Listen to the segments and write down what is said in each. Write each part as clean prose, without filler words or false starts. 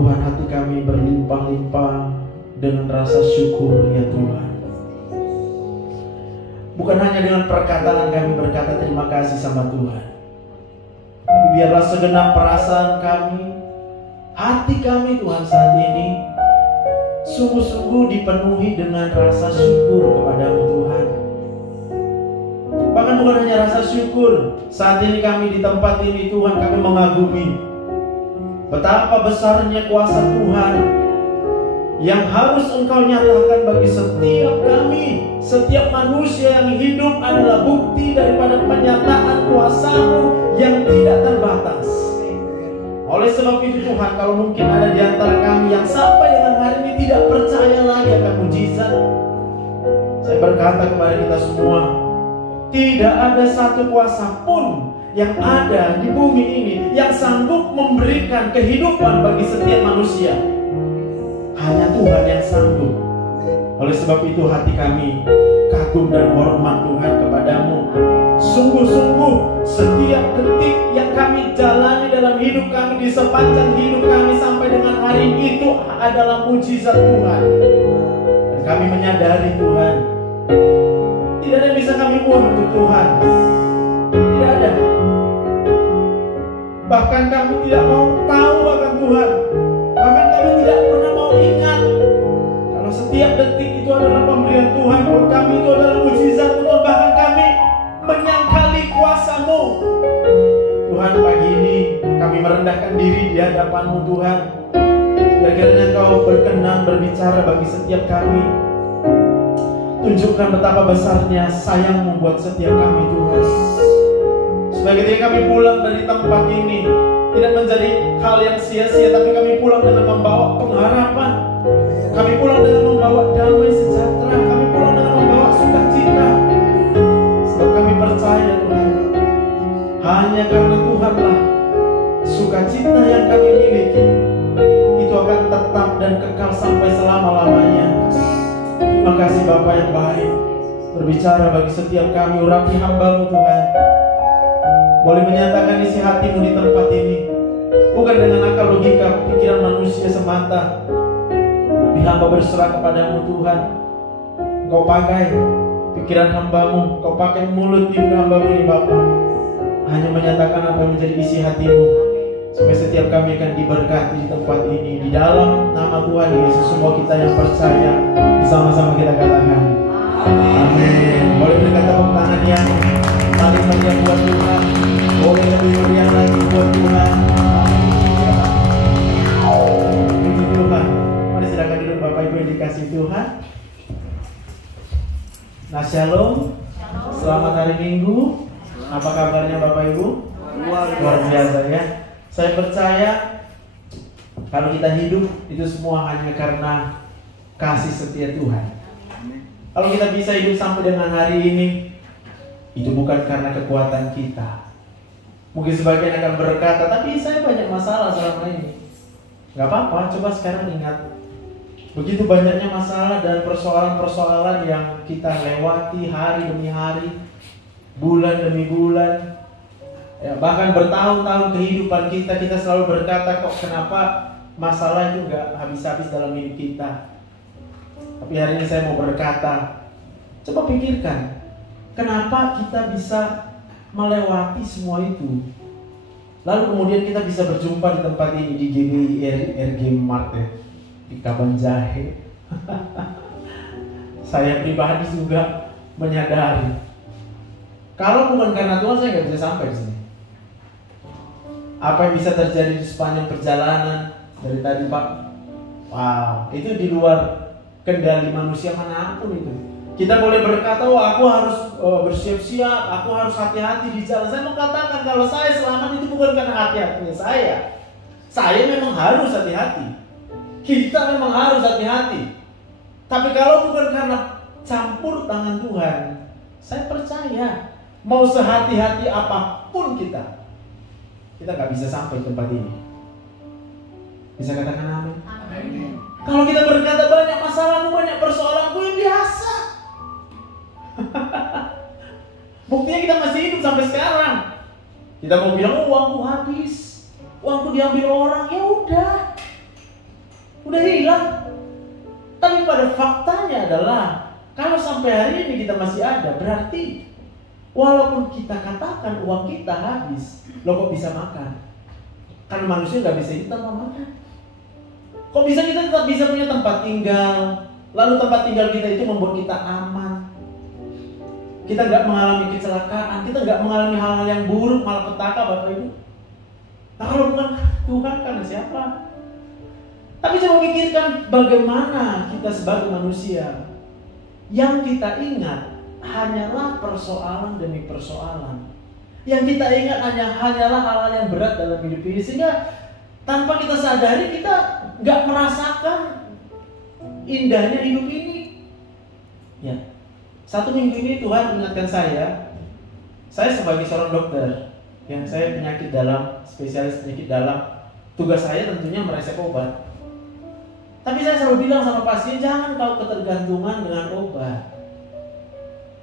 Tuhan, hati kami berlimpah-limpah dengan rasa syukur ya Tuhan. Bukan hanya dengan perkataan kami berkata terima kasih sama Tuhan, tapi biarlah segenap perasaan kami, hati kami Tuhan saat ini sungguh-sungguh dipenuhi dengan rasa syukur kepadamu Tuhan. Bahkan bukan hanya rasa syukur, saat ini kami di tempat ini Tuhan, kami mengagumi betapa besarnya kuasa Tuhan yang harus Engkau nyatakan bagi setiap kami. Setiap manusia yang hidup adalah bukti daripada penyataan kuasa-Mu yang tidak terbatas. Oleh sebab itu Tuhan, kalau mungkin ada di antara kami yang sampai dengan hari ini tidak percaya lagi akan mujizat, saya berkata kepada kita semua, tidak ada satu kuasa pun yang ada di bumi ini yang sanggup memberikan kehidupan bagi setiap manusia. Hanya Tuhan yang sanggup. Oleh sebab itu hati kami kagum dan hormat Tuhan kepadamu. Sungguh-sungguh setiap detik yang kami jalani dalam hidup kami, di sepanjang hidup kami sampai dengan hari ini, itu adalah mujizat Tuhan. Dan kami menyadari Tuhan, tidak ada yang bisa kami buat untuk Tuhan. Tidak ada. Bahkan kami tidak mau tahu akan Tuhan. Bahkan kami tidak pernah mau ingat kalau setiap detik itu adalah pemberian Tuhan. Buat kami itu adalah mujizat Tuhan. Bahkan kami menyangkali kuasa-Mu. Tuhan, pagi ini kami merendahkan diri di hadapan-Mu Tuhan. Biar kiranya Engkau berkenan berbicara bagi setiap kami. Tunjukkan betapa besarnya sayang-Mu buat setiap kami Tuhan. Supaya ketika kami pulang dari tempat ini tidak menjadi hal yang sia-sia, tapi kami pulang dengan membawa pengharapan. Kami pulang dengan membawa damai sejahtera. Kami pulang dengan membawa sukacita. Sebab kami percaya Tuhan, hanya karena Tuhanlah sukacita yang kami miliki itu akan tetap dan kekal sampai selama-lamanya. Terima kasih Bapa yang baik, berbicara bagi setiap kami, urapi hamba-Mu Tuhan. Boleh menyatakan isi hati-Mu di tempat ini, bukan dengan akal logika pikiran manusia semata, tapi hamba berserah kepadamu Tuhan. Engkau pakai pikiran hamba-Mu, Engkau pakai mulut ibu hamba-Mu ini Bapa, hanya menyatakan apa yang menjadi isi hati-Mu, supaya setiap kami akan diberkati di tempat ini. Di dalam nama Tuhan Yesus, semua kita yang percaya bersama-sama kita katakan amin. Boleh berikan tepuk tangan yang paling meriah buat Tuhan. Boleh lebih meriah lagi buat Tuhan. Puji Tuhan. Mari silakan duduk Bapak Ibu yang dikasih Tuhan. Nah, shalom. Selamat hari Minggu. Apa kabarnya Bapak Ibu? Luar biasa ya. Saya percaya kalau kita hidup itu semua hanya karena kasih setia Tuhan. Kalau kita bisa hidup sampai dengan hari ini, itu bukan karena kekuatan kita. Mungkin sebagian akan berkata, tapi saya banyak masalah selama ini. Gak apa-apa, coba sekarang ingat, begitu banyaknya masalah dan persoalan-persoalan yang kita lewati hari demi hari, bulan demi bulan, ya, bahkan bertahun-tahun kehidupan kita selalu berkata, kok kenapa masalah itu gak habis-habis dalam hidup kita. Tapi hari ini saya mau berkata, coba pikirkan, kenapa kita bisa melewati semua itu, lalu kemudian kita bisa berjumpa di tempat ini, di GBI RG Mart ya, di Kabanjahe. Saya pribadi juga menyadari, kalau bukan karena Tuhan saya nggak bisa sampai di sini. Apa yang bisa terjadi di sepanjang perjalanan dari tadi Pak, wow, itu di luar kendali manusia manapun itu. Kita boleh berkata, oh aku harus bersiap-siap, aku harus hati-hati di jalan. Saya mau katakan kalau saya selamat itu bukan karena hati-hatinya saya. Saya memang harus hati-hati. Kita memang harus hati-hati. Tapi kalau bukan karena campur tangan Tuhan, saya percaya mau sehati-hati apapun kita nggak bisa sampai tempat ini. Bisa katakan amin? Amin. Kalau kita berkata banyak masalahmu, banyak persoalanku, yang biasa. Buktinya kita masih hidup sampai sekarang. Kita mau bilang, oh, uangku habis, uangku diambil orang, ya udah. udah hilang. Tapi pada faktanya adalah kalau sampai hari ini kita masih ada, berarti walaupun kita katakan uang kita habis, lo kok bisa makan? Karena manusia nggak bisa hidup tanpa makan. Kok bisa kita tetap bisa punya tempat tinggal? Lalu tempat tinggal kita itu membuat kita aman. Kita nggak mengalami kecelakaan, kita nggak mengalami hal-hal yang buruk, malapetaka, Bapak Ibu. Nah kalau bukan Tuhan, karena siapa? Tapi coba pikirkan bagaimana kita sebagai manusia yang kita ingat hanyalah persoalan demi persoalan. Yang kita ingat hanyalah hal-hal yang berat dalam hidup ini, sehingga tanpa kita sadari kita nggak merasakan indahnya hidup ini. Ya, 1 minggu ini Tuhan ingatkan saya sebagai seorang dokter yang saya penyakit dalam, spesialis penyakit dalam, tugas saya tentunya meresep obat. Tapi saya selalu bilang sama pasien, jangan kau ketergantungan dengan obat.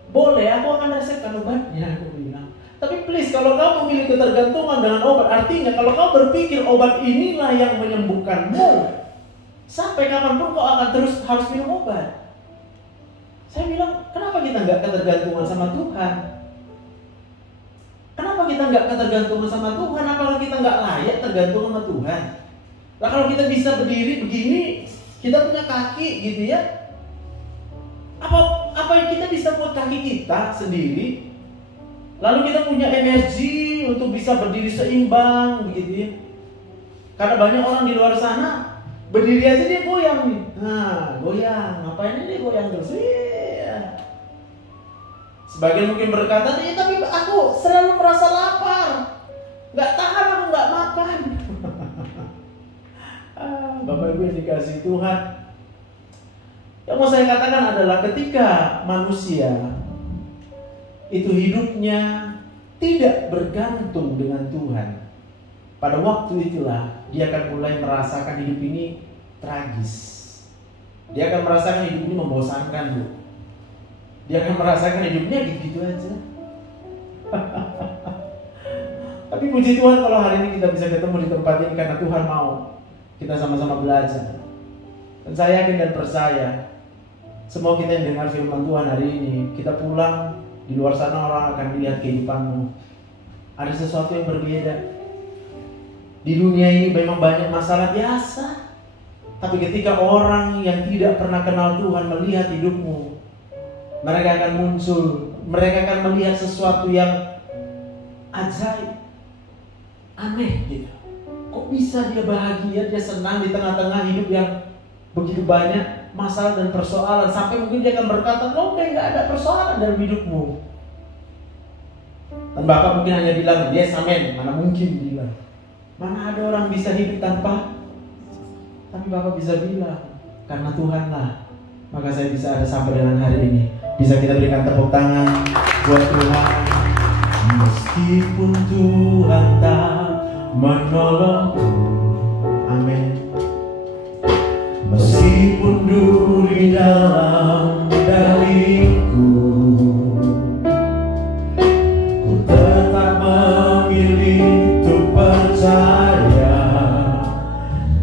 Boleh, aku akan resepkan obatnya, aku bilang. Tapi please, kalau kau memilih ketergantungan dengan obat, artinya kalau kau berpikir obat inilah yang menyembuhkanmu, sampai kapanpun kau akan terus harus minum obat. Saya bilang, kenapa kita nggak ketergantungan sama Tuhan? Kenapa kita nggak ketergantungan sama Tuhan? Apakah kita nggak layak tergantung sama Tuhan? Nah kalau kita bisa berdiri begini, kita punya kaki gitu ya. Apa yang kita bisa buat kaki kita sendiri? Lalu kita punya energi untuk bisa berdiri seimbang begitu ya. Karena banyak orang di luar sana berdiri aja dia goyang nih. Nah, goyang. Ngapain dia goyang terus? Sebagian mungkin berkata, tapi aku selalu merasa lapar. Nggak tahan, aku nggak makan. Bapak Ibu yang dikasihi Tuhan, yang mau saya katakan adalah ketika manusia itu hidupnya tidak bergantung dengan Tuhan, pada waktu itulah dia akan mulai merasakan hidup ini tragis. Dia akan merasakan hidup ini membosankan, Bu. Dia akan merasakan hidupnya gitu-gitu aja. Tapi puji Tuhan kalau hari ini kita bisa ketemu di tempat ini karena Tuhan mau kita sama-sama belajar. Dan saya yakin dan percaya semua kita yang dengar firman Tuhan hari ini, kita pulang di luar sana orang akan lihat kehidupanmu. Ada sesuatu yang berbeda. Di dunia ini memang banyak masalah biasa, tapi ketika orang yang tidak pernah kenal Tuhan melihat hidupmu, mereka akan muncul, mereka akan melihat sesuatu yang ajaib, aneh gitu. Kok bisa dia bahagia, dia senang di tengah-tengah hidup yang begitu banyak masalah dan persoalan, sampai mungkin dia akan berkata, kok kayak gak ada persoalan dalam hidupmu. Dan Bapak mungkin hanya bilang, yes amen, mana mungkin bilang. Mana ada orang bisa hidup tanpa? Tapi Bapak bisa bilang, karena Tuhanlah, maka saya bisa ada sampai dengan hari ini. Bisa kita berikan tepuk tangan buat Tuhan. Meskipun Tuhan tak menolongku, amin. Meskipun duri dalam dariku, ku tetap memilih untuk percaya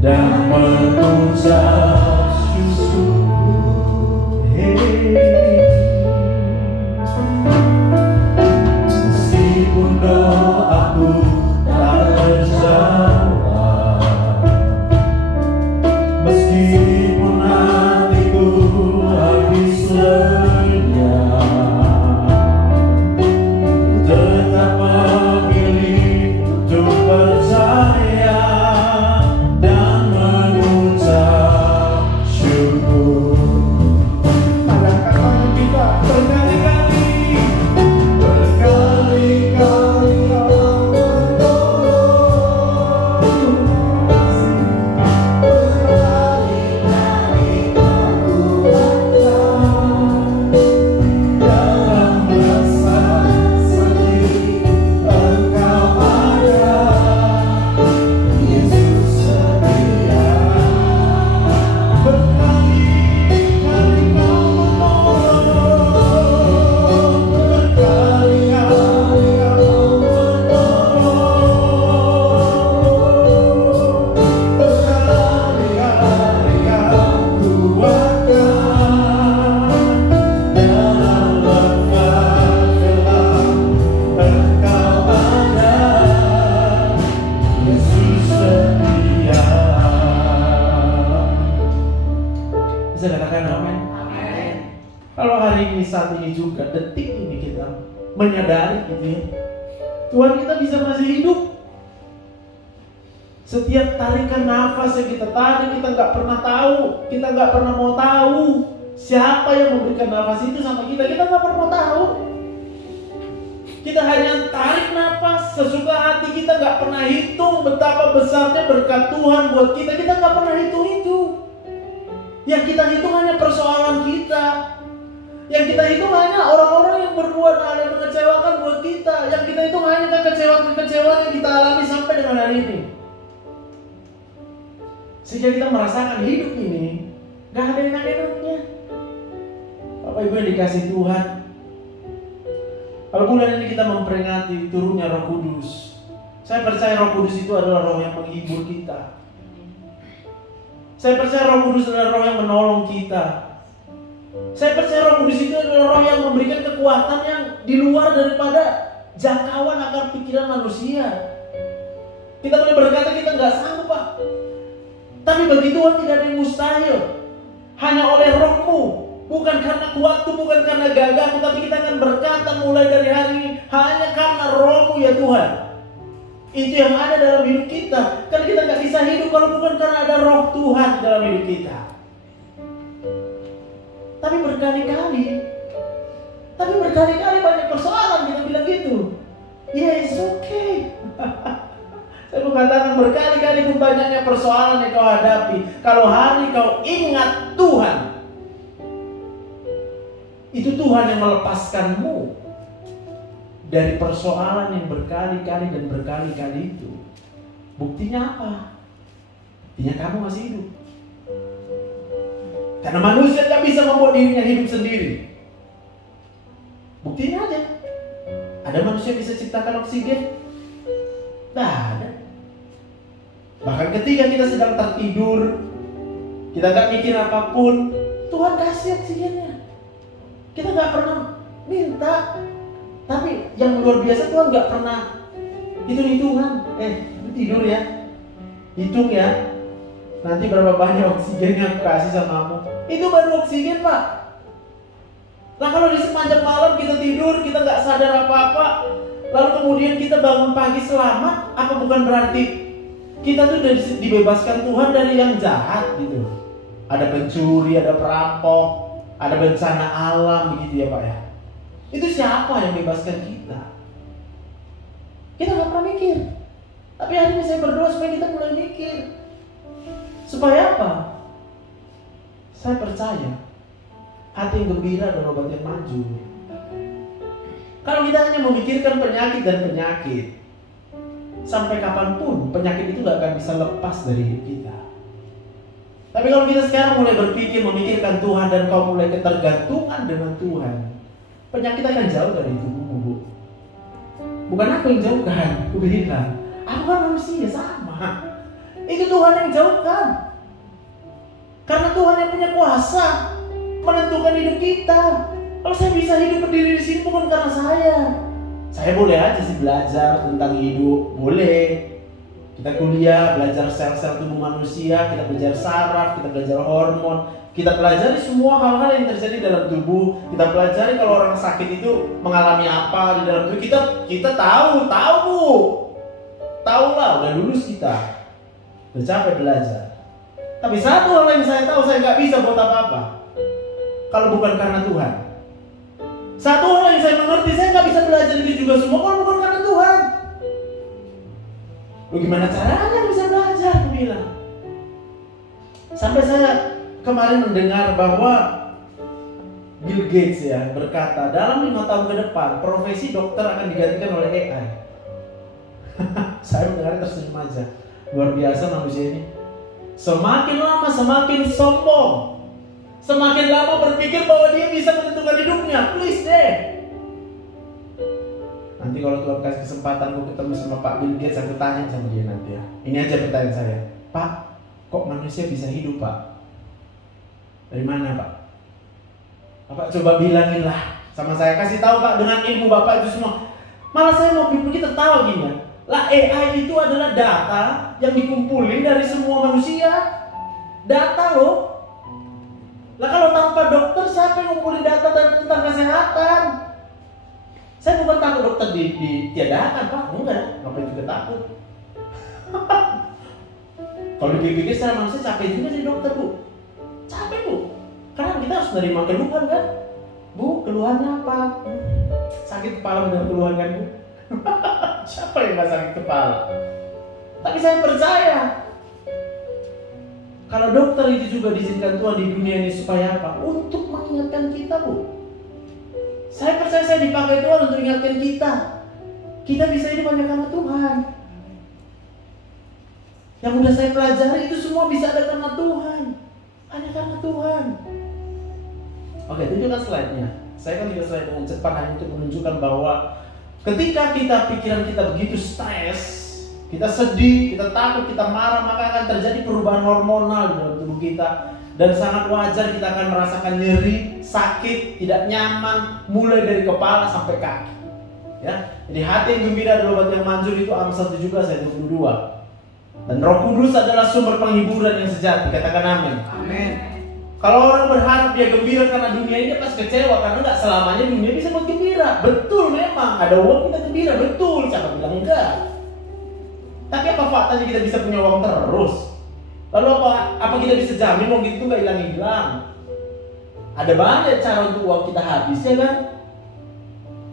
dan mengucap syukur. Meskipun doaku tak terjawab, saat ini juga, detik ini kita menyadari gitu ya, Tuhan kita bisa masih hidup. Setiap tarikan nafas yang kita tarik, kita nggak pernah tahu, kita nggak pernah mau tahu siapa yang memberikan nafas itu sama kita nggak pernah mau tahu. Kita hanya tarik nafas sesuka hati, kita nggak pernah hitung betapa besarnya berkat Tuhan buat kita nggak pernah hitung itu. Yang kita hitung hanya persoalan kita. Yang kita hitung hanya orang-orang yang berbuat hal yang mengecewakan buat kita. Yang kita hitung hanya kekecewaan yang kita alami sampai dengan hari ini. Sehingga kita merasakan hidup ini gak ada enak-enaknya. Bapak Ibu yang dikasih Tuhan, kalau bulan ini kita memperingati turunnya Roh Kudus, saya percaya Roh Kudus itu adalah Roh yang menghibur kita. Saya percaya Roh Kudus adalah Roh yang menolong kita. Saya percaya Roh Kudus itu adalah Roh yang memberikan kekuatan yang di luar daripada jangkauan akal pikiran manusia. Kita boleh berkata kita nggak sanggup, Pak. Tapi bagi Tuhan tidak ada yang mustahil. Hanya oleh Roh-Mu, bukan karena kuatku, bukan karena gagahku, tapi kita akan berkata mulai dari hari ini hanya karena Roh-Mu ya Tuhan. Itu yang ada dalam hidup kita. Karena kita nggak bisa hidup kalau bukan karena ada Roh Tuhan dalam hidup kita. Tapi berkali-kali banyak persoalan kita bilang gitu. It's okay. Saya mengatakan berkali-kali pun banyaknya persoalan yang kau hadapi, kalau hari kau ingat Tuhan, itu Tuhan yang melepaskanmu dari persoalan yang berkali-kali dan berkali-kali itu. Buktinya apa? Buktinya kamu masih hidup. Karena manusia tak bisa membuat dirinya hidup sendiri. Buktinya aja. Ada manusia bisa ciptakan oksigen? Tidak ada. Bahkan ketika kita sedang tertidur, kita gak mikir apapun, Tuhan kasih oksigennya. Kita gak pernah minta. Tapi yang luar biasa, Tuhan gak pernah hitung-hitungan. Tidur ya, hitung ya, nanti berapa banyak oksigen yang kasih samamu. Itu baru oksigen, Pak. Nah kalau di sepanjang malam kita tidur, kita gak sadar apa-apa, lalu kemudian kita bangun pagi selamat, apa bukan berarti kita tuh udah dibebaskan Tuhan dari yang jahat gitu? Ada pencuri, ada perampok, ada bencana alam begitu ya Pak ya. Itu siapa yang bebaskan kita? Kita gak pernah mikir. Tapi hari ini saya berdoa supaya kita mulai mikir. Supaya apa? Saya percaya hati yang gembira dan obat yang maju. Kalau kita hanya memikirkan penyakit dan penyakit, sampai kapanpun penyakit itu gak akan bisa lepas dari hidup kita. Tapi kalau kita sekarang mulai berpikir, memikirkan Tuhan, dan kau mulai ketergantungan dengan Tuhan, penyakit akan jauh dari tubuhmu, Bu. Bukan aku yang jauhkan, aku bilang, aku kan manusia, sama. Itu Tuhan yang jauhkan. Karena Tuhan yang punya kuasa menentukan hidup kita. Kalau saya bisa hidup berdiri di sini bukan karena saya. Saya boleh aja sih belajar tentang hidup, boleh. Kita kuliah, belajar sel-sel tubuh manusia, kita belajar saraf, kita belajar hormon, kita pelajari semua hal-hal yang terjadi dalam tubuh. Kita pelajari kalau orang sakit itu mengalami apa di dalam tubuh. Kita tahu Bu. Tahu lah, udah lulus kita. Udah capek belajar. Tapi satu hal yang saya tahu, saya nggak bisa buat apa-apa kalau bukan karena Tuhan. Satu hal yang saya mengerti, saya nggak bisa belajar itu juga semua kalau bukan karena Tuhan. Lu gimana caranya bisa belajar? Aku bilang. Sampai saya kemarin mendengar bahwa Bill Gates ya berkata dalam 5 tahun ke depan profesi dokter akan digantikan oleh AI. Saya mendengarnya tersenyum aja. Luar biasa manusia ini. Semakin lama semakin sombong. Semakin lama berpikir bahwa dia bisa menentukan hidupnya. Please deh. Nanti kalau Tuhan kasih kesempatan gue ketemu sama Pak Bill Gates, aku tanya sama dia nanti ya. Ini aja pertanyaan saya. Pak, kok manusia bisa hidup Pak? Dari mana Pak? Bapak coba bilangin lah sama saya. Kasih tahu Pak dengan ilmu Bapak itu semua. Malah saya mau bikin kita tahu gini ya. Lah AI itu adalah data yang dikumpulin dari semua manusia. Data loh. Lah kalau tanpa dokter siapa yang ngumpulin data tentang kesehatan? Saya bukan takut dokter ditiadakan, Pak. Enggak, ngapain juga takut. Kalau dipikir secara manusia capek juga jadi dokter, Bu. Capek, Bu. Karena kita harus menerima keluhan kan? Bu, keluhannya apa? Sakit kepala dengan keluhan kan, Bu? Siapa yang gak sakit kepala? Tapi saya percaya kalau dokter itu juga diizinkan Tuhan di dunia ini supaya apa? Untuk mengingatkan kita, Bu. Saya percaya saya dipakai Tuhan untuk mengingatkan kita. Kita bisa hidup hanya karena Tuhan. Yang udah saya pelajari itu semua bisa ada karena Tuhan. Hanya karena Tuhan. Oke, tunjukkan slide-nya. Saya kan juga slide dengan cepat hanya untuk menunjukkan bahwa ketika pikiran kita begitu stres, kita sedih, kita takut, kita marah, maka akan terjadi perubahan hormonal di dalam tubuh kita. Dan sangat wajar kita akan merasakan nyeri, sakit, tidak nyaman, mulai dari kepala sampai kaki. Ya, jadi hati yang gembira adalah obat yang manjur, itu Amsal 17 ayat 22. Dan Roh Kudus adalah sumber penghiburan yang sejati. Katakan amin. Amin. Kalau orang berharap dia gembira karena dunia ini, pas kecewa karena nggak selamanya dunia bisa buat gembira. Betul, memang ada uang kita gembira, betul. Siapa bilang enggak? Tapi apa faktanya kita bisa punya uang terus? Lalu apa kita bisa jamin uang itu nggak hilang-hilang? Ada banyak cara untuk uang kita habis, ya kan?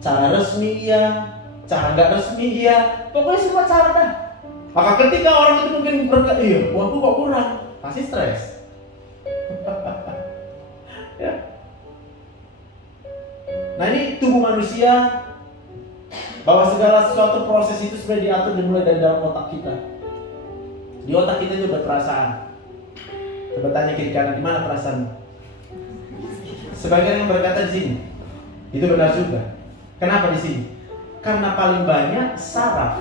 Cara resmi iya, cara nggak resmi iya, pokoknya semua cara dah. Maka ketika orang itu mungkin berkata, iya, uangku kok kurang, pasti stres. Ya. Nah ini tubuh manusia, bahwa segala sesuatu proses itu sebenarnya diatur dimulai dari dalam otak kita. Di otak kita juga ada perasaan. Coba tanya kiri kanan, di mana perasaanmu? Sebagian yang berkata di sini, itu benar juga. Kenapa di sini? Karena paling banyak saraf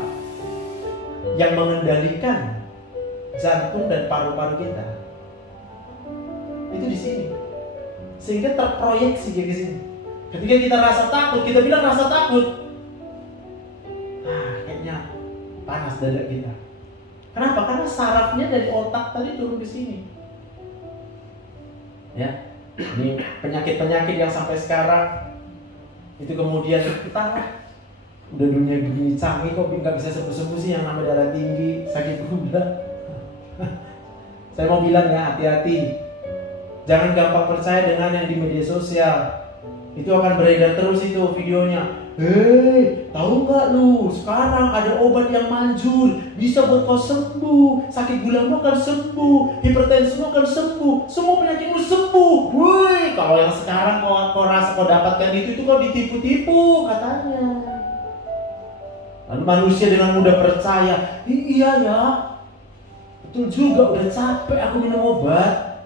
yang mengendalikan jantung dan paru-paru kita itu di sini, sehingga terproyeksi ke sini. Ketika kita rasa takut, kita bilang rasa takut, kayaknya panas dada kita. Kenapa? Karena sarafnya dari otak tadi turun ke sini. Ya, ini penyakit-penyakit yang sampai sekarang itu kemudian entah udah dunia begini canggih kok nggak bisa sembuh-sembuh sih, yang namanya darah tinggi, sakit gula. Saya mau bilang ya, hati-hati. Jangan gampang percaya dengan yang di media sosial. Itu akan beredar terus itu videonya. Hei, tahu nggak lu? Sekarang ada obat yang manjur, bisa buat kau sembuh. Sakit gulamu akan sembuh, hipertensimu akan sembuh, semua penyakitmu sembuh. Woi, kalau yang sekarang kau rasa kau dapatkan itu kau ditipu-tipu katanya. Lalu manusia dengan mudah percaya, iya ya, betul juga udah capek aku minum obat.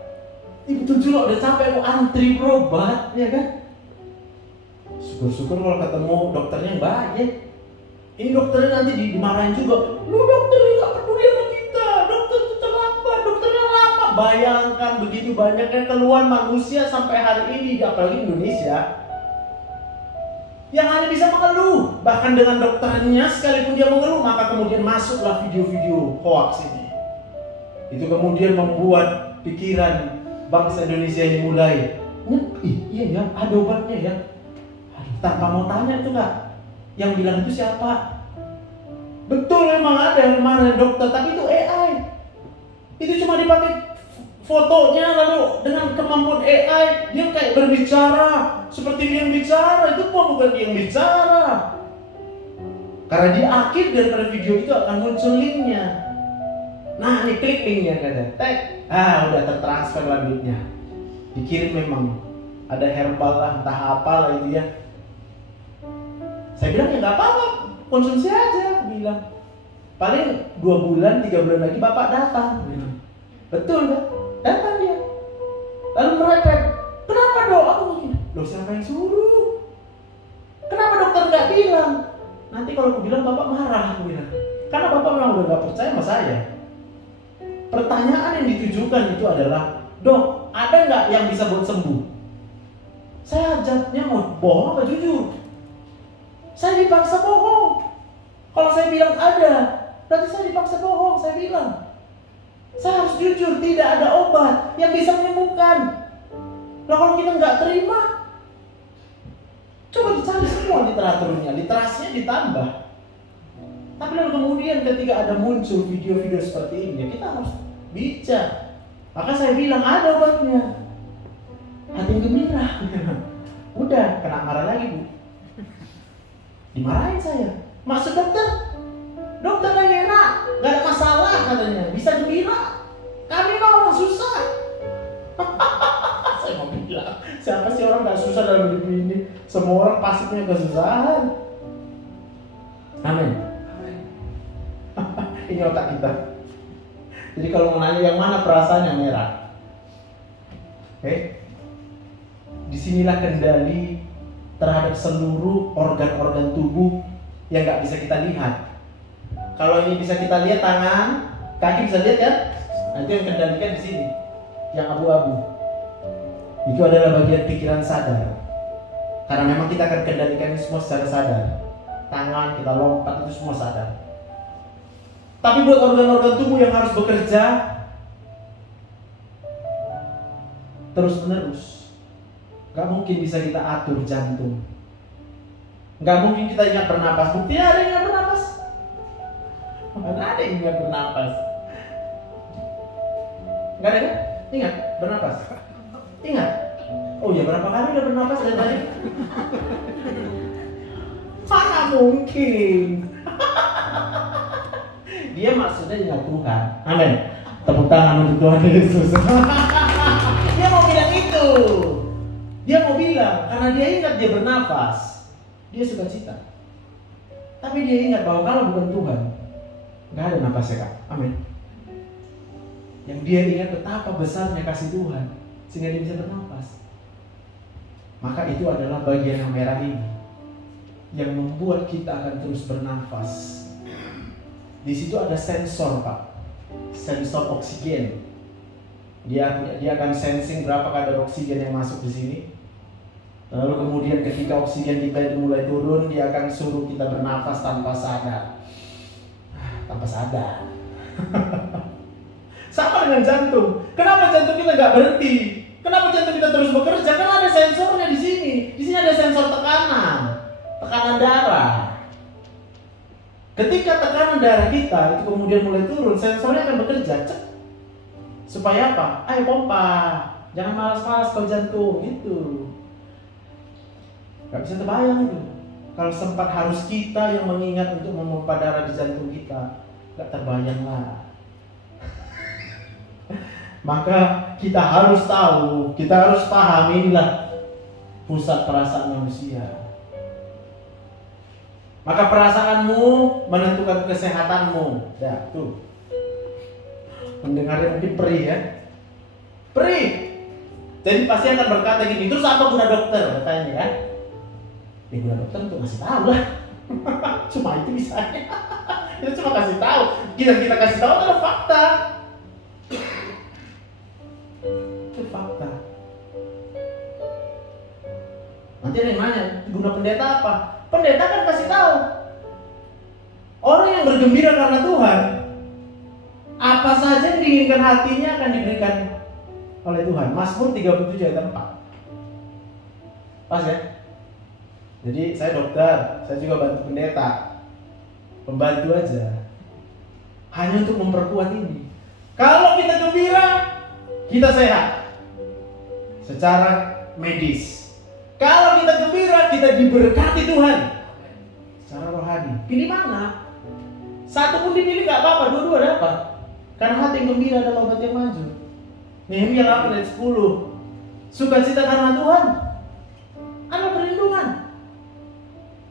Betul juga udah capek aku antri berobat, ya kan? Syukur-syukur kalau ketemu dokternya yang baik. Ini dokternya nanti dimarahin juga. Lu dokternya gak peduli sama kita, dokter itu terlambat, dokternya lama. Bayangkan begitu banyaknya keluhan manusia sampai hari ini, apalagi Indonesia, yang hanya bisa mengeluh. Bahkan dengan dokternya sekalipun dia mengeluh, maka kemudian masuklah video-video hoax ini. Itu kemudian membuat pikiran bangsa Indonesia ini mulai, iya ya, ada obatnya ya. Tanpa mau tanya itu Kak, yang bilang itu siapa? Betul, memang ada yang kemarin dokter, tapi itu AI. Itu cuma dipakai fotonya, lalu dengan kemampuan AI dia kayak berbicara seperti dia yang bicara. Itu bukan dia yang bicara, karena di akhir daripada video itu akan muncul linknya. Nah, ini klik linknya kata, tag, udah tertransfer lah linknya, dikirim. Memang ada herbal lah, entah apa lah itu ya. Saya bilang ya nggak apa-apa, konsumsi aja. Aku bilang paling 2 bulan, 3 bulan lagi bapak datang. Betul kan? Datang dia. Lalu merepet, kenapa dok? Aku begini. Loh, siapa yang suruh? Kenapa dokter nggak bilang? Nanti kalau aku bilang bapak marah, aku bilang. Karena bapak memang udah nggak percaya sama saya. Pertanyaan yang ditujukan itu adalah, dok, ada nggak yang bisa buat sembuh? Saya ajaknya mau bohong apa jujur? Saya dipaksa bohong. Kalau saya bilang ada, berarti saya dipaksa bohong. Saya bilang, saya harus jujur, tidak ada obat yang bisa menyembuhkan. Lah kalau kita nggak terima, coba dicari semua literaturnya, literasinya ditambah. Tapi lalu kemudian ketika ada muncul video-video seperti ini, kita harus bijak. Maka saya bilang ada obatnya. Hati yang gembira. Udah, kena marah lagi Bu. Dimarahin saya. Maksud dokter lagi enak, gak ada masalah katanya, bisa gembira. Kami mah orang susah. Saya mau bilang, siapa sih orang gak susah dalam hidup ini? Semua orang pasti punya kesusahan. Amin. Ini otak kita. Jadi kalau mau nanya yang mana perasaan yang merah, oke? Disinilah kendali terhadap seluruh organ-organ tubuh yang nggak bisa kita lihat. Kalau ini bisa kita lihat tangan, kaki bisa lihat kan? Nanti yang kendalikan di sini, yang abu-abu. Itu adalah bagian pikiran sadar. Karena memang kita akan kendalikan ini semua secara sadar. Tangan kita lompat itu semua sadar. Tapi buat organ-organ tubuh yang harus bekerja terus-menerus, gak mungkin bisa kita atur jantung. Gak mungkin kita ingat bernapas. Buktinya ada yang ingat bernapas? Mana ada yang ingat bernapas? Gak ada kan? Ingat bernapas? Ingat? Oh ya, berapa kali udah bernapas dari tadi? Mana mungkin? Dia maksudnya ingat Tuhan. Amin. Tepuk tangan untuk Tuhan Yesus. Dia mau bilang itu. Dia mau bilang karena dia ingat dia bernafas, dia sukacita. Tapi dia ingat bahwa kalau bukan Tuhan, nggak ada nafasnya Kak. Amin. Yang dia ingat betapa besarnya kasih Tuhan sehingga dia bisa bernafas. Maka itu adalah bagian yang merah ini yang membuat kita akan terus bernafas. Di situ ada sensor Pak, sensor oksigen. Dia akan sensing berapa kadar oksigen yang masuk di sini. Lalu kemudian ketika oksigen kita itu mulai turun, dia akan suruh kita bernafas tanpa sadar. Tanpa sadar. Sama dengan jantung. Kenapa jantung kita nggak berhenti? Kenapa jantung kita terus bekerja? Karena ada sensornya di sini. Di sini ada sensor tekanan darah. Ketika tekanan darah kita itu kemudian mulai turun, sensornya akan bekerja. Cek. Supaya apa? Ayo pompa. Jangan malas-malas kau jantung gitu. Gak bisa terbayang itu. Kalau sempat harus kita yang mengingat untuk memompa darah di jantung kita, gak terbayang lah. Maka kita harus tahu, kita harus paham inilah pusat perasaan manusia. Maka perasaanmu menentukan kesehatanmu. Ya, tuh. Mendengarnya mungkin perih ya. Perih. Jadi pasti akan berkata gini, terus apa guna dokter? Katanya kan. Ya guna dokter untuk ngasih tahu lah. Cuma itu bisanya. Itu cuma kasih tahu. Kita kasih tahu adalah fakta. Itu fakta. Nanti ada yang nanya, guna pendeta apa? Pendeta kan kasih tahu. Orang yang bergembira karena Tuhan, apa saja yang diinginkan hatinya akan diberikan oleh Tuhan. Mazmur 37 ayat 4. Pas ya? Jadi saya dokter, saya juga bantu pendeta. Pembantu aja. Hanya untuk memperkuat ini. Kalau kita gembira, kita sehat. Secara medis. Kalau kita gembira, kita diberkati Tuhan secara rohani. Pilih mana? Satu pun dipilih gak apa-apa, dua-dua dapat. Karena hati yang gembira adalah obat yang maju. Nehemia 8 ayat 10. Sukacita karena Tuhan adalah perlindungan.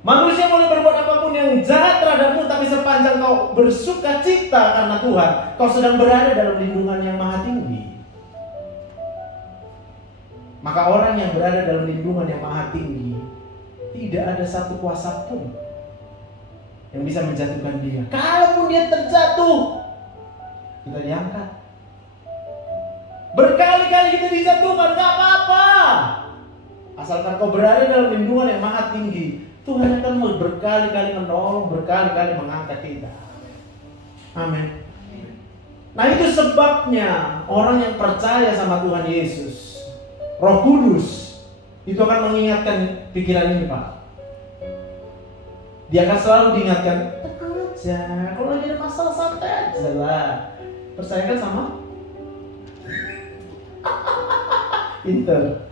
Manusia boleh berbuat apapun yang jahat terhadapmu, tapi sepanjang kau bersukacita karena Tuhan, kau sedang berada dalam lindungan yang maha tinggi. Maka orang yang berada dalam lindungan yang maha tinggi, tidak ada satu kuasa pun yang bisa menjatuhkan dia. Kalaupun dia terjatuh, kita diangkat. Berkali-kali kita dijatuhkan, gak apa-apa. Asalkan kau berada dalam lindungan yang maha tinggi, Tuhan akan berkali-kali menolong, berkali-kali mengangkat kita. Amin. Nah itu sebabnya orang yang percaya sama Tuhan Yesus, Roh Kudus itu akan mengingatkan pikiran ini, Pak. Dia akan selalu diingatkan, tenang aja, kalau lagi ada masalah santai aja lah. Percayakan sama pinter.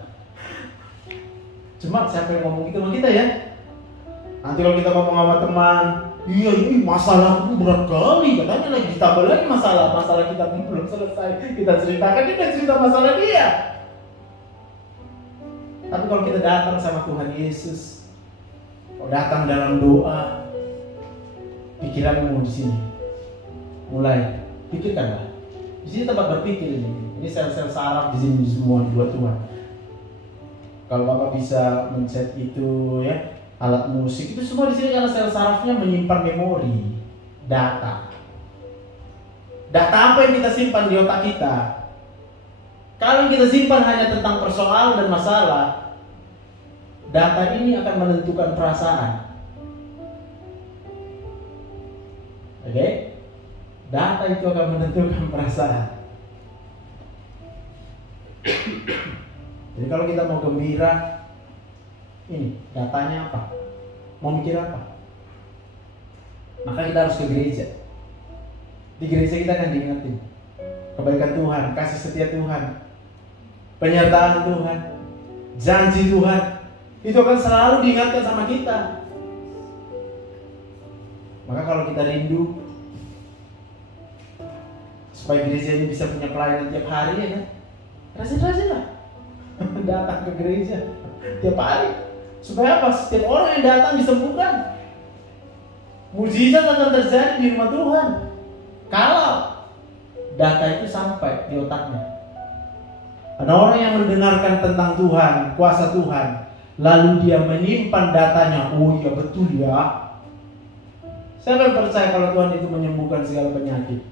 Cuma siapa yang ngomong gitu sama kita ya? Nanti kalau kita ngomong sama teman, iya ini masalahku berat kali, katanya lagi ditambah lagi masalah kita belum selesai. Kita ceritakan, dia cerita masalah dia. Tapi kalau kita datang sama Tuhan Yesus, kalau datang dalam doa, pikiranmu di sini mulai pikirkanlah. Di sini tempat berpikir ini. Ini sel-sel saraf di sini semua dibuat Tuhan. Kalau Bapak bisa mencet itu ya, alat musik itu semua di sini karena sel sarafnya menyimpan memori, data. Data apa yang kita simpan di otak kita? Kalau kita simpan hanya tentang persoalan dan masalah, data ini akan menentukan perasaan. Oke? Data itu akan menentukan perasaan. Jadi kalau kita mau gembira, ini datanya apa? Mau mikir apa? Maka kita harus ke gereja. Di gereja kita akan diingetin kebaikan Tuhan, kasih setia Tuhan, penyertaan Tuhan, janji Tuhan. Itu akan selalu diingatkan sama kita. Maka kalau kita rindu supaya gereja ini bisa punya pelayanan tiap hari ya kan, rajin-rajin lah datang ke gereja tiap hari. Supaya apa? Setiap orang yang datang disembuhkan. Mujizat akan terjadi di rumah Tuhan kalau data itu sampai di otaknya. Ada orang yang mendengarkan tentang Tuhan, kuasa Tuhan, lalu dia menyimpan datanya. Oh iya betul ya. Siapa yang percaya kalau Tuhan itu menyembuhkan segala penyakit?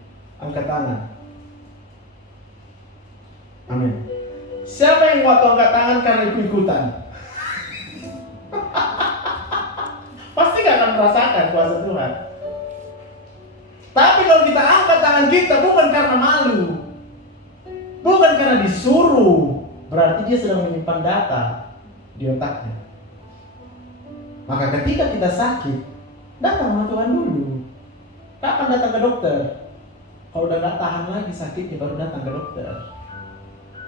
Angkat tangan. Amin. Siapa yang waktu angkat tangan karena ikut-ikutan? Pasti gak akan merasakan kuasa Tuhan. Tapi kalau kita angkat tangan kita bukan karena malu, bukan karena disuruh, berarti dia sedang menyimpan data di otaknya. Maka ketika kita sakit, datang sama Tuhan dulu. Kapan datang ke dokter? Kalau udah gak tahan lagi sakitnya baru datang ke dokter.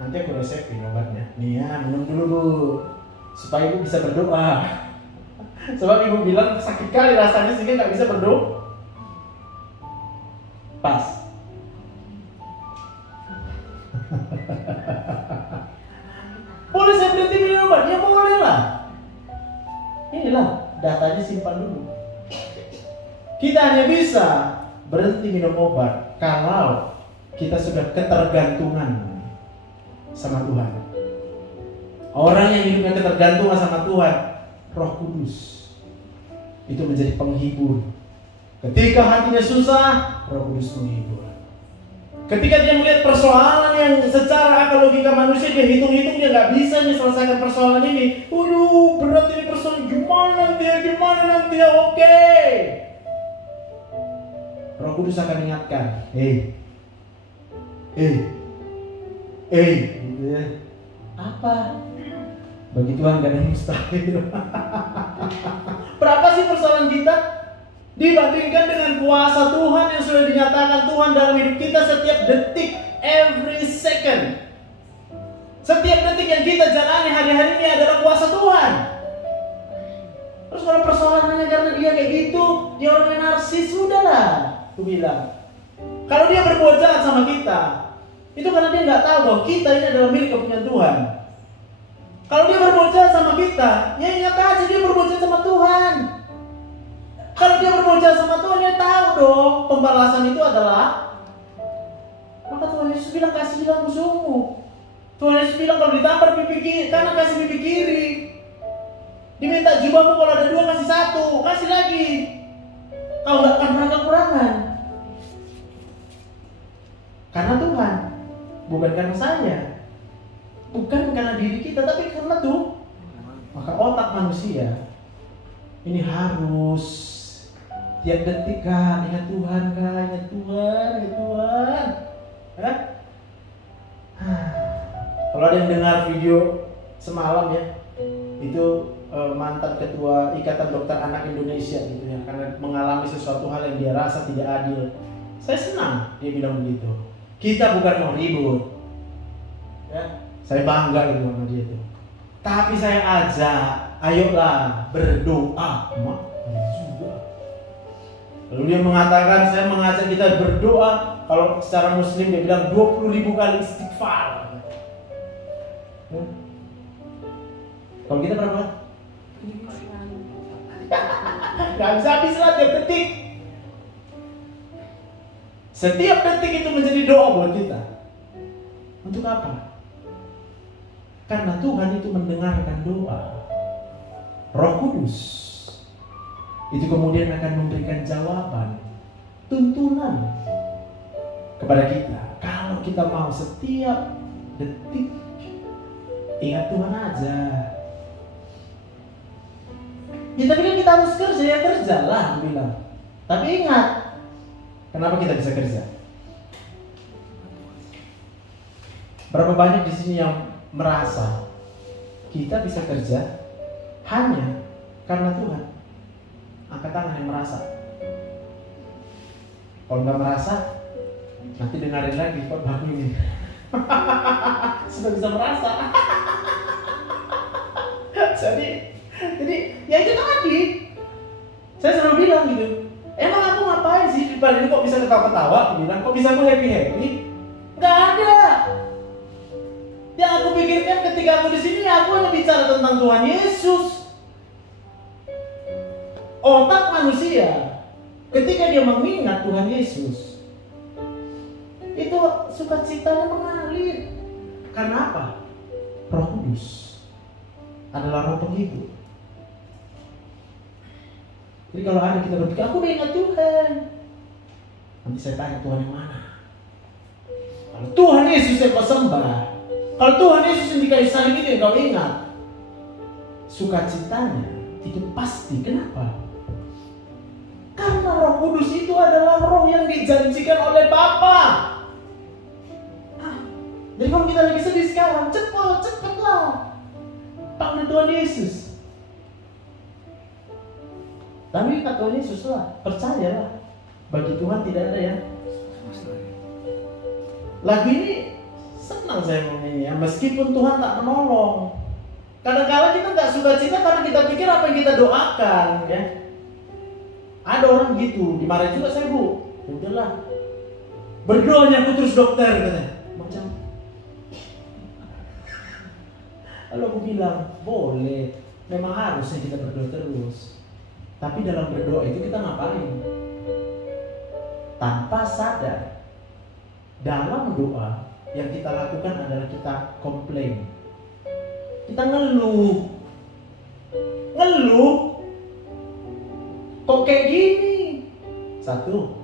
Nanti aku resepin obatnya. Nih ya, minum dulu Bu, supaya ibu bisa berdoa. Sebab ibu bilang sakit kali rasanya sehingga gak bisa berdoa. Pas. Boleh saya berhenti minum obat? Ya boleh lah. Inilah datanya, simpan dulu. Kita hanya bisa berhenti minum obat kalau kita sudah ketergantungan sama Tuhan. Orang yang hidupnya ketergantungan sama Tuhan, Roh Kudus itu menjadi penghibur. Ketika hatinya susah, Roh Kudus menghibur. Ketika dia melihat persoalan yang secara akal logika manusia dia hitung-hitung, dia nggak bisa menyelesaikan persoalan ini. Berat ini persoalan, gimana nanti ya, oke. Roh Kudus akan ingatkan, apa? Bagi Tuhan gak ada yang mustahil. Berapa sih persoalan kita dibandingkan dengan kuasa Tuhan yang sudah dinyatakan Tuhan dalam hidup kita setiap detik, every second. Setiap detik yang kita jalani hari-hari ini adalah kuasa Tuhan. Terus kalau persoalannya karena dia kayak gitu, dia orang yang narsis, sudahlah, aku bilang. Kalau dia berbuat jahat sama kita, itu karena dia nggak tahu bahwa kita ini adalah milik kepunyaan Tuhan. Kalau dia berbuat jahat sama kita, ya ingat aja dia berbuat jahat sama Tuhan. Kalau dia berbuat jahat sama Tuhan, ya tahu dong pembalasan itu adalah. Maka Tuhan Yesus bilang kasihlah musuhmu. Tuhan Yesus bilang kalau ditampar pipi kiri, kanan kasih pipi kiri. Diminta jubahmu kalau ada 2 kasih 1, kasih lagi. Kau nggak akan pernah kekurangan. Karena Tuhan, bukan karena saya. Bukan karena diri kita, tapi karena tuh. Maka otak manusia ini harus tiap detik ingat Tuhan, ingat Tuhan. Kalau Kalau ada yang dengar video semalam ya, itu mantan ketua Ikatan Dokter Anak Indonesia gitu ya, karena mengalami sesuatu hal yang dia rasa tidak adil. Saya senang dia bilang begitu. Kita bukan mau ribut, ya, saya bangga gitu sama dia tuh. Tapi saya ajak, ayolah berdoa, mak. Lalu dia mengatakan, saya mengajak kita berdoa. Kalau secara Muslim dia bilang 20.000 kali istighfar. Ya. Kalau kita berapa? Gak bisa habis lah tiap detik. Setiap detik itu menjadi doa buat kita. Untuk apa? Karena Tuhan itu mendengarkan doa. Roh Kudus itu kemudian akan memberikan jawaban, tuntunan kepada kita. Kalau kita mau setiap detik ingat Tuhan aja. Ya tapi kan kita harus kerja, ya kerjalah bilang. Tapi ingat, kenapa kita bisa kerja? Berapa banyak di sini yang merasa kita bisa kerja hanya karena Tuhan? Angkat tangan yang merasa. Kalau nggak merasa, nanti dengarin lagi khotbah ini. Sudah bisa merasa. Jadi ya itu tadi. Saya selalu bilang gitu. Emang aku ngapain sih di depan ini kok bisa ketawa-ketawa? Aku bilang, kok bisa aku happy-happy? Nggak ada. Yang aku pikirkan ketika aku di sini, aku hanya bicara tentang Tuhan Yesus. Otak manusia, ketika dia mengingat Tuhan Yesus, itu sukacitanya mengalir. Karena apa? Roh Kudus adalah roh penghibur. Jadi kalau ada kita berpikir, aku ingat Tuhan, nanti saya tanya, Tuhan yang mana? Kalau Tuhan Yesus yang kau sembah, kalau Tuhan Yesus yang di kayu salib itu yang kau ingat, sukacitanya itu pasti. Kenapa? Karena Roh Kudus itu adalah roh yang dijanjikan oleh Bapa. Jadi kalau kita lagi sedih sekarang, cepatlah panggil Tuhan Yesus. Tapi kata Tuhan Yesus lah, percayalah, bagi Tuhan tidak ada yang lagu ini senang saya menyanyi ya, meskipun Tuhan tak menolong. Kadang-kadang kita nggak suka cita karena kita pikir apa yang kita doakan, ya. Ada orang gitu, dimarahin juga saya, Bu. Udahlah, berdoanya aku terus dokter, katanya. Macam. Lalu aku bilang, boleh, memang harusnya kita berdoa terus. Tapi dalam berdoa itu kita ngapain? Tanpa sadar, dalam doa yang kita lakukan adalah kita komplain. Kita ngeluh. Kok kayak gini? Satu.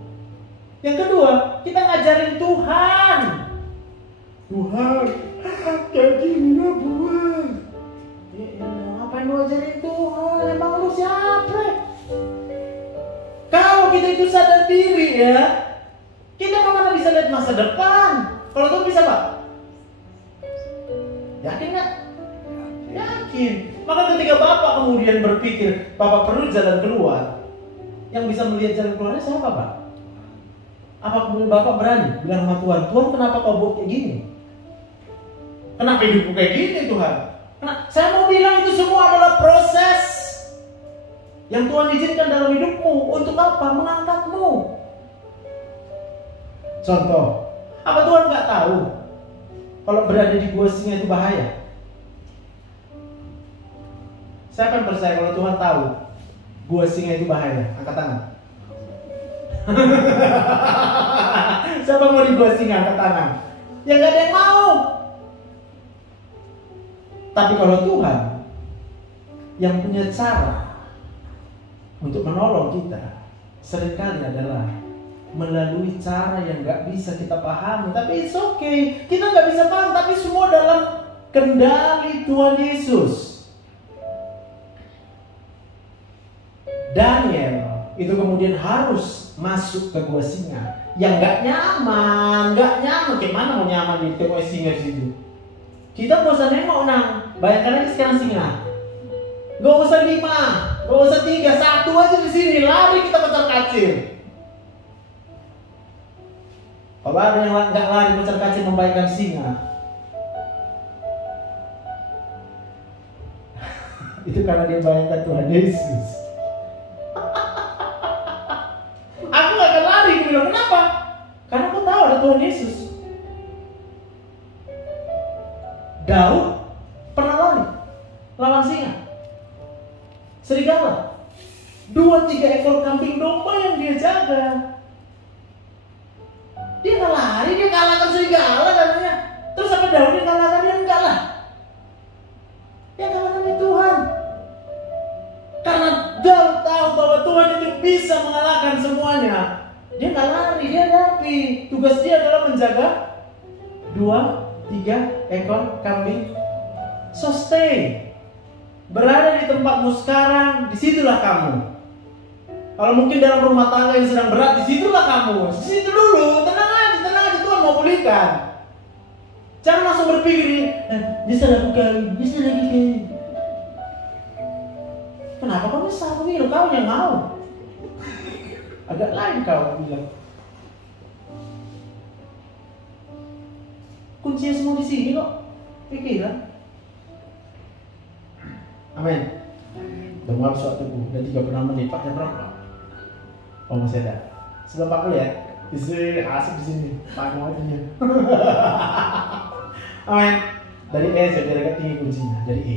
Yang kedua, kita ngajarin Tuhan. Tuhan, kayak gini lah buat. Ngapain lu ajarin Tuhan? Emang lu siapa? Kalau kita itu sadar diri ya, kita mana bisa lihat masa depan. Kalau Tuhan bisa Pak? Yakin gak? Yakin. Maka ketika Bapak kemudian berpikir Bapak perlu jalan keluar, yang bisa melihat jalan keluarnya siapa Pak? Apa kemudian Bapak berani bilang sama Tuhan, Tuhan kenapa kau buat kayak gini? Kenapa hidupku kayak gini Tuhan? Saya mau bilang itu semua adalah proses yang Tuhan izinkan dalam hidupmu. Untuk apa? Mengangkatmu. Contoh, apa Tuhan nggak tahu kalau berada di gua singa itu bahaya? Siapa yang percaya kalau Tuhan tahu gua singa itu bahaya? Angkat tangan. Siapa mau di gua singa? Angkat tangan. Ya nggak ada yang mau. Tapi kalau Tuhan yang punya cara untuk menolong kita seringkali adalah melalui cara yang gak bisa kita pahami. Tapi it's okay, kita gak bisa paham, tapi semua dalam kendali Tuhan Yesus. Daniel itu kemudian harus masuk ke gua singa yang gak nyaman. Gimana mau nyaman di tengok singa di situ? Kita gak usah nengok nang. Bayangkan aja sekarang singa. Gak usah 5, gak usah 3, 1 aja di sini. Lari kita kocar kacir. Kalau ada yang nggak lari kocar kacir membayangkan singa, itu karena dia bayangkan Tuhan Yesus. Aku gak akan lari, aku bilang kenapa? Karena aku tahu ada Tuhan Yesus. Daud pernah lari lawan singa, serigala, 2-3 ekor kambing domba yang dia jaga. Dia nggak lari, dia kalahkan serigala katanya. Terus apa Daud dia kalahkan? Dia enggak lah. Dia kalahkan Tuhan. Karena Daud tahu bahwa Tuhan itu bisa mengalahkan semuanya. Dia nggak lari, dia hadapi. Tugas dia adalah menjaga 2-3 ekor kambing. So stay. Berada di tempatmu sekarang, disitulah kamu. Kalau mungkin dalam rumah tangga yang sedang berat, disitulah kamu. Di situ dulu, tenang aja, Tuhan mau pulihkan. Jangan langsung berpikir, nyesel lagi kali. Kenapa kau nyesel? Kau yang mau. Agak lain kau bilang. Kuncinya semua di sini kok. Pikiran. Amin. Udah habis waktuku, udah 36 menit. Pak, jam berapa? Oh, masih ada. Sebelum 40 ya? Isi asik di sini. Pak, mau aja. Amin. Dari E jadi agak tinggi kuncinya. Dari E.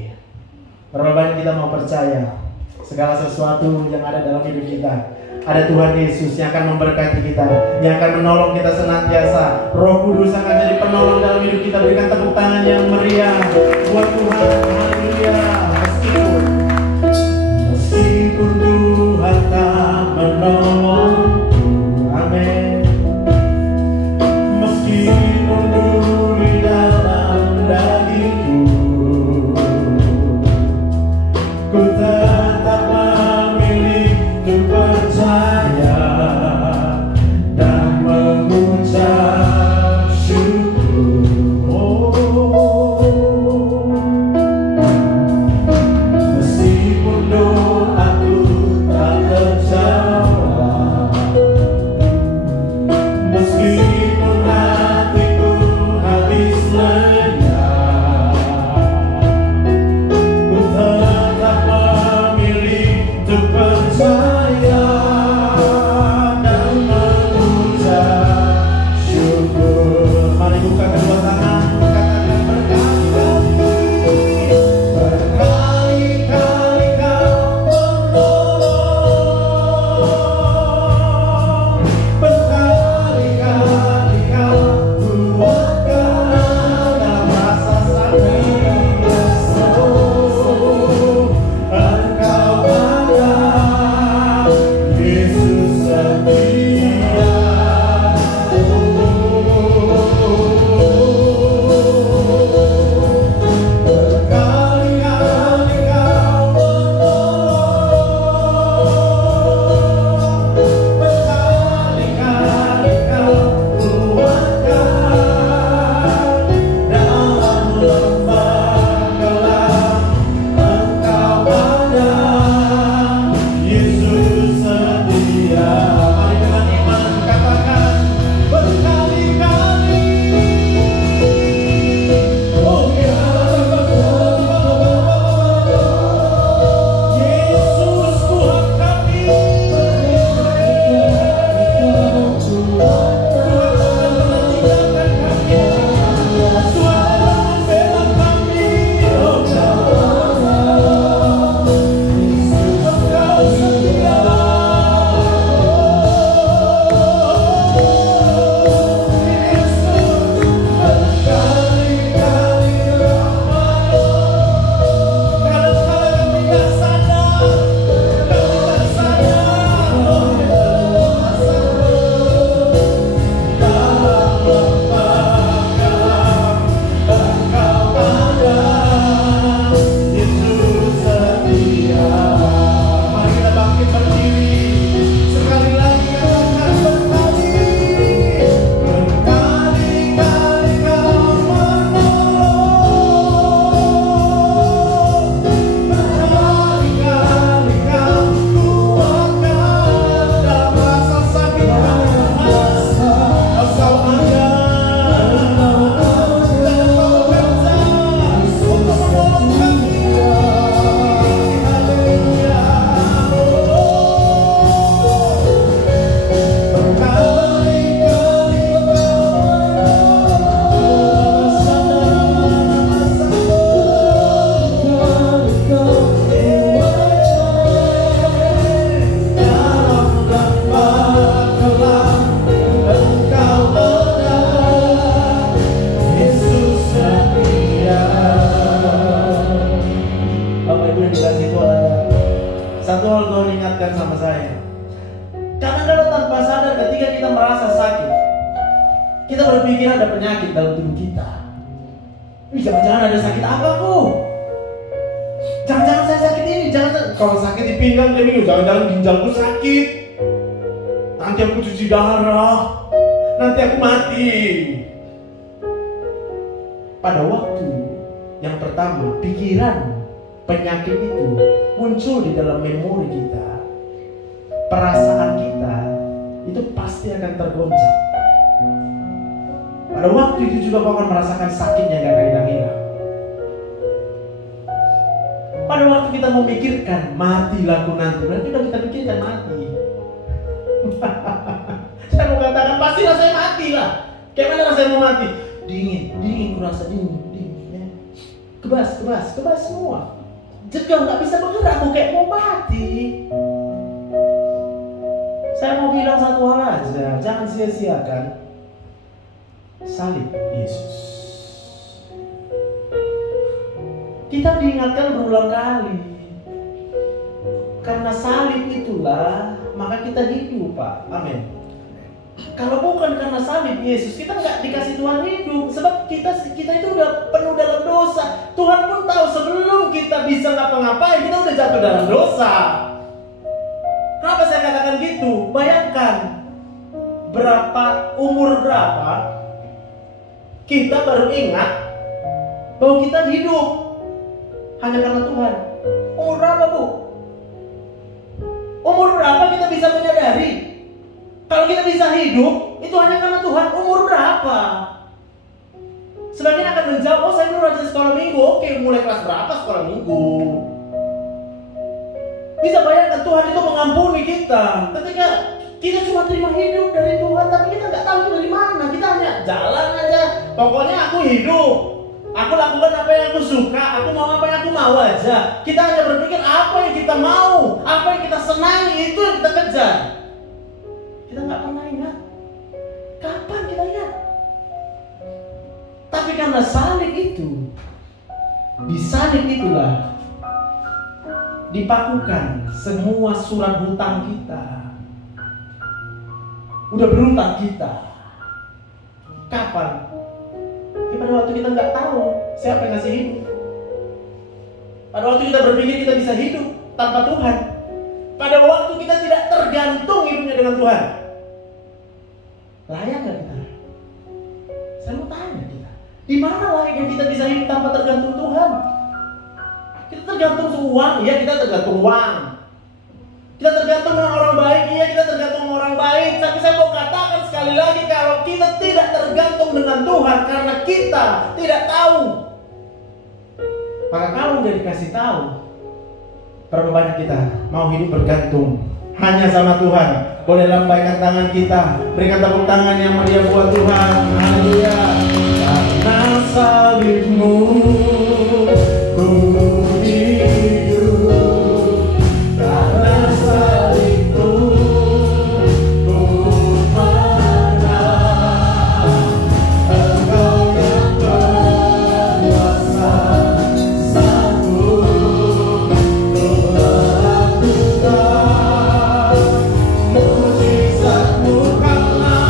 Berapa banyak kita mau percaya segala sesuatu yang ada dalam hidup kita. Ada Tuhan Yesus yang akan memberkati kita, yang akan menolong kita senantiasa. Roh Kudus akan jadi penolong dalam hidup kita. Berikan tepuk tangan yang meriah buat Tuhan. Haleluya. Meskipun Tuhan tak menolong, amin. Meskipun duri dalam dagingku, ku tetap memilih untuk percaya dan mengucap syukur. kita berpikir ada penyakit dalam tubuh kita. Jangan-jangan ada sakit apa kok? Jangan-jangan saya sakit ini, jangan. Kalau sakit di pinggang, dia bingung. Jangan-jangan ginjalku sakit. Nanti aku cuci darah. Nanti aku mati. Pada waktu yang pertama, pikiran penyakit itu muncul di dalam memori kita, perasaan kita itu pasti akan tergoncang. Pada waktu itu juga kau akan merasakan sakitnya gak akan hilang-hilang. Pada waktu kita memikirkan matilah aku nanti, berarti udah kita pikirkan mati. Saya mau katakan pastilah saya mati lah. Kayak mana rasanya mau mati? Dingin, kurasa dingin ya. Kebas semua. Jegang, gak bisa bergerak, aku kayak mau mati. Saya mau bilang satu hal aja, jangan sia-siakan salib Yesus. Kita diingatkan berulang kali, karena salib itulah maka kita hidup, Pak. Amin. Kalau bukan karena salib Yesus, kita nggak dikasih Tuhan hidup. Sebab kita itu udah penuh dalam dosa. Tuhan pun tahu sebelum kita bisa ngapa-ngapain, kita udah jatuh dalam dosa. Kenapa saya katakan gitu? Bayangkan umur berapa kita baru ingat bahwa kita hidup hanya karena Tuhan. Umur berapa, Bu? Umur berapa kita bisa menyadari kalau kita bisa hidup itu hanya karena Tuhan? Umur berapa? Sebagian akan menjawab, oh saya dulu rajin sekolah minggu. Oke, mulai kelas berapa sekolah minggu? Bisa bayangkan Tuhan itu mengampuni kita ketika kita cuma terima hidup dari Tuhan, tapi kita nggak tahu itu dari mana. Kita hanya jalan aja. Pokoknya aku hidup, aku lakukan apa yang aku suka, aku mau apa yang aku mau aja. Kita hanya berpikir apa yang kita mau, apa yang kita senangi, itu yang kita kejar. Kita nggak pernah ingat kapan kita ingat. Tapi karena salib itu, di salib itulah dipakukan semua surat hutang kita. Udah berhutang kita. Kapan? Ya, pada waktu kita nggak tahu siapa yang ngasih hidup. Pada waktu kita berpikir kita bisa hidup tanpa Tuhan. Pada waktu kita tidak tergantung hidupnya dengan Tuhan. Layak nggak kita? Saya mau tanya kita, di mana layaknya kita bisa hidup tanpa tergantung Tuhan? Kita tergantung uang, ya kita tergantung uang. Kita tergantung dengan orang baik, iya kita tergantung dengan orang baik. Tapi saya mau katakan sekali lagi, kalau kita tidak tergantung dengan Tuhan karena kita tidak tahu, maka kalau udah dikasih tahu, berapa banyak kita mau hidup bergantung hanya sama Tuhan? Boleh lambaikan tangan kita, berikan tepuk tangan yang meriah buat Tuhan. Haleluya. Karena salibmu ku hidup, karena salibmu ku menang. Engkau yang berkuasa, sanggup untuk melakukan mujizat-Mu karena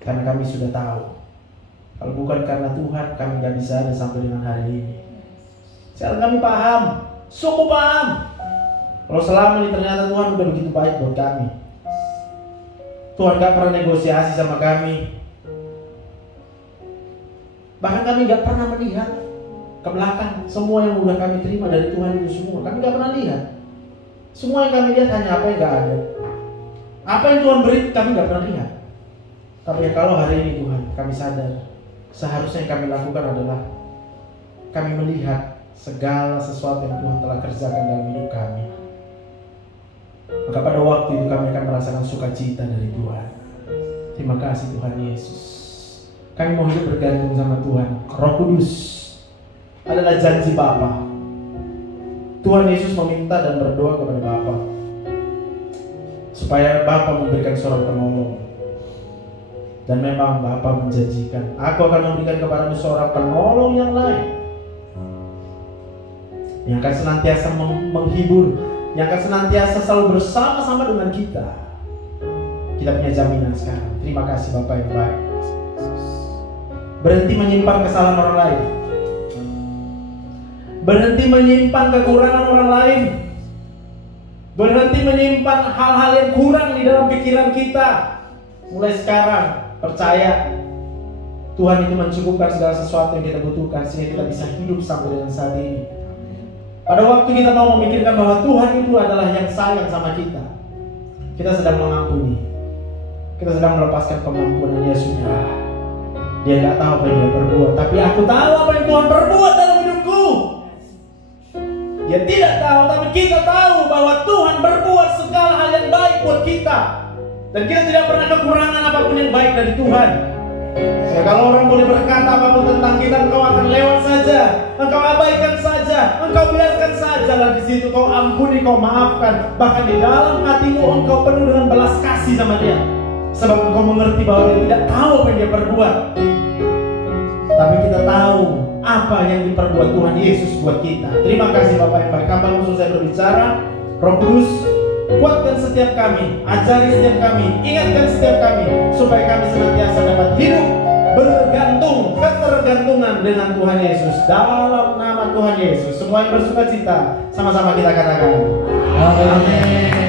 karena kami sudah tahu, kalau bukan karena Tuhan kami gak bisa ada sampai dengan hari ini. Sekarang kami paham, sungguh paham Kalau selama ini ternyata Tuhan udah begitu baik buat kami, Tuhan gak pernah negosiasi sama kami, bahkan kami gak pernah melihat ke belakang semua yang udah kami terima dari Tuhan itu semua, kami gak pernah lihat. Semua yang kami lihat hanya apa yang gak ada. Apa yang Tuhan beri kami gak pernah lihat. Tapi kalau hari ini Tuhan, kami sadar seharusnya yang kami lakukan adalah kami melihat segala sesuatu yang Tuhan telah kerjakan dalam hidup kami. Maka pada waktu itu kami akan merasakan sukacita dari Tuhan. Terima kasih Tuhan Yesus. Kami mau hidup bergantung sama Tuhan. Roh Kudus adalah janji Bapa. Tuhan Yesus meminta dan berdoa kepada Bapa supaya Bapa memberikan seorang penolong. Dan memang Bapa menjanjikan, aku akan memberikan kepadamu seorang penolong yang lain, yang akan senantiasa menghibur, yang akan senantiasa selalu bersama-sama dengan kita. Kita punya jaminan sekarang. Terima kasih Bapak yang baik. Berhenti menyimpan kesalahan orang lain, berhenti menyimpan kekurangan orang lain, berhenti menyimpan hal-hal yang kurang di dalam pikiran kita. Mulai sekarang percaya Tuhan itu mencukupkan segala sesuatu yang kita butuhkan sehingga kita bisa hidup sampai dengan saat ini. Pada waktu kita mau memikirkan bahwa Tuhan itu adalah yang sayang sama kita, kita sedang mengampuni, kita sedang melepaskan kemampuan yang sudah. Dia nggak tahu apa yang dia perbuat, tapi aku tahu apa yang Tuhan perbuat dalam hidupku. Dia tidak tahu, tapi kita tahu bahwa Tuhan berbuat segala hal yang baik buat kita, dan kita tidak pernah kekurangan apapun yang baik dari Tuhan. Ya, kalau orang boleh berkata apapun tentang kita, engkau akan lewat saja, engkau abaikan saja, engkau biarkan saja lah di situ. Kau ampuni, kau maafkan, bahkan di dalam hatimu engkau penuh dengan belas kasih sama dia, sebab engkau mengerti bahwa dia tidak tahu apa yang dia perbuat. Tapi kita tahu apa yang diperbuat Tuhan Yesus buat kita. Terima kasih Bapak yang baik. Kapan selesai berbicara, Roh Kudus kuatkan setiap kami, ajari setiap kami, ingatkan setiap kami, supaya kami senantiasa dapat hidup bergantung, ketergantungan dengan Tuhan Yesus. Dalam nama Tuhan Yesus, semua yang bersuka cita, sama-sama kita katakan amin.